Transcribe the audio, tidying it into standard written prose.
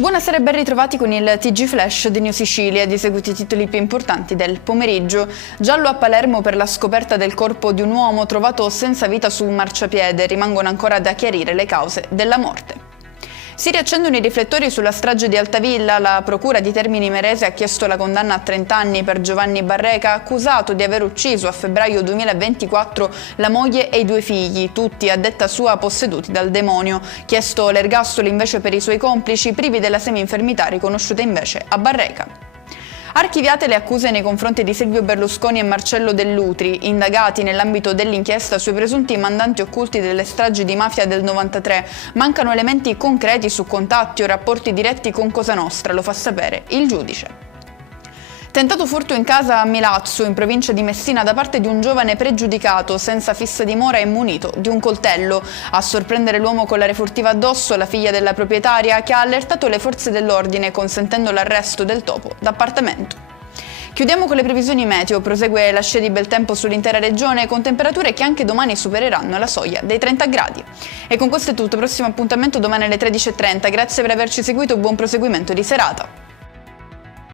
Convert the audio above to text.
Buonasera e ben ritrovati con il TG Flash di New Sicilia ed eseguiti i titoli più importanti del pomeriggio. Giallo a Palermo per la scoperta del corpo di un uomo trovato senza vita su un marciapiede. Rimangono ancora da chiarire le cause della morte. Si riaccendono i riflettori sulla strage di Altavilla. La procura di Termini Imerese ha chiesto la condanna a 30 anni per Giovanni Barreca, accusato di aver ucciso a febbraio 2024 la moglie e i due figli, tutti a detta sua posseduti dal demonio. Chiesto l'ergastolo invece per i suoi complici, privi della semi-infermità riconosciuta invece a Barreca. Archiviate le accuse nei confronti di Silvio Berlusconi e Marcello Dell'Utri, indagati nell'ambito dell'inchiesta sui presunti mandanti occulti delle stragi di mafia del 93. Mancano elementi concreti su contatti o rapporti diretti con Cosa Nostra, lo fa sapere il giudice. Tentato furto in casa a Milazzo, in provincia di Messina, da parte di un giovane pregiudicato senza fissa dimora e munito di un coltello. A sorprendere l'uomo con la refurtiva addosso la figlia della proprietaria, che ha allertato le forze dell'ordine consentendo l'arresto del topo d'appartamento. Chiudiamo con le previsioni meteo. Prosegue la scia di bel tempo sull'intera regione, con temperature che anche domani supereranno la soglia dei 30 gradi. E con questo è tutto, prossimo appuntamento domani alle 13:30. Grazie per averci seguito, buon proseguimento di serata.